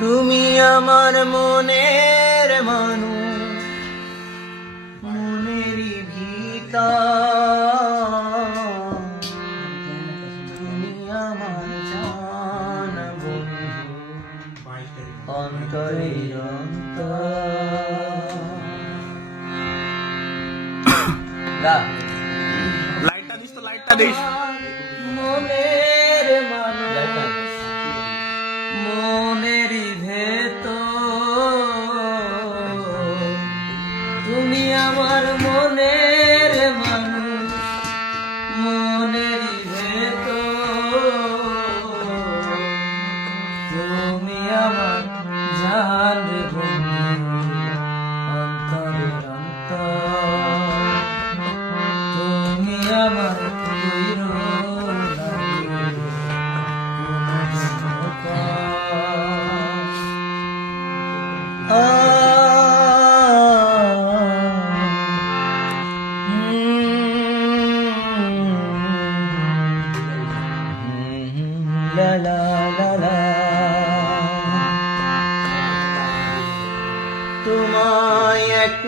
তুমি আমার মনের মানুষ মনেরই ভিতর তুমি আমার জান বন্ধু অন্তরে অন্তর। Uh,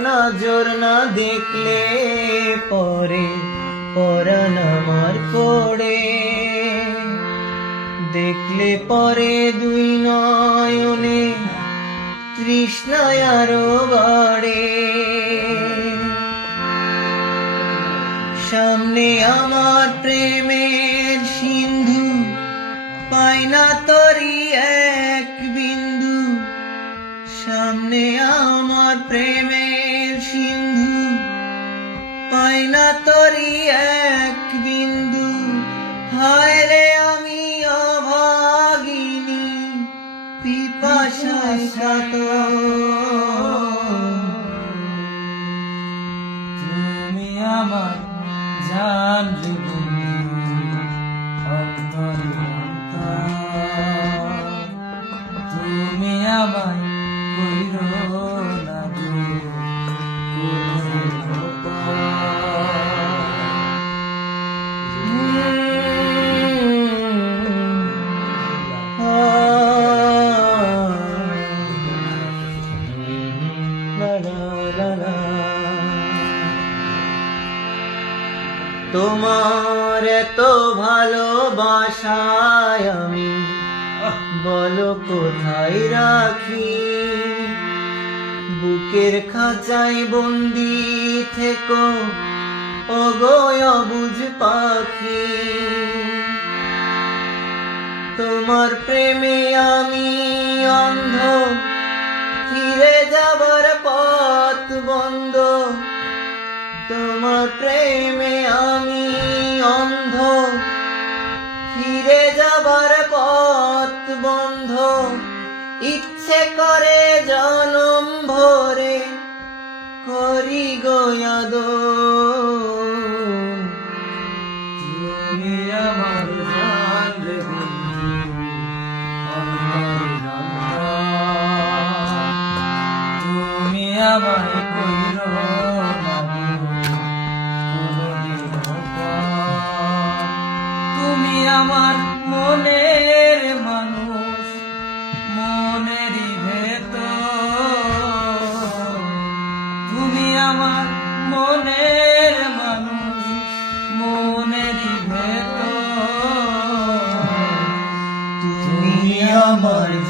নজর না দেখলে পরে পরাণ আমার পড়ে। দেখলে পরে দুই নয়নে তৃষ্ণায় আরও বাড়ে। সামনে আমার প্রেমের সিন্ধু পাই না তরি এক বিন্দু। সামনে আমার প্রেমের পাই না তরি এক বিন্দু হায় রে আমি অভাগিনী। পিপাসায় তুমি আমার জান তোমার এত ভালোবাসায় আমি বলো কোথায় রাখি? বুকের খাঁচাই বন্দি থেকো বুঝ পাখি। তোমার প্রেমে আমি অন্ধ, ফিরে যাবার পথ বন্ধ। তোমার প্রেমে আমি অন্ধ। ফিরে যাবার পথ বন্ধ। ইচ্ছে করে জনম ভরে করি গোয়াদ তুমি আমার জান রে বন্ধু অন্তরের অন্তর। তুমি আমায় কইর 한번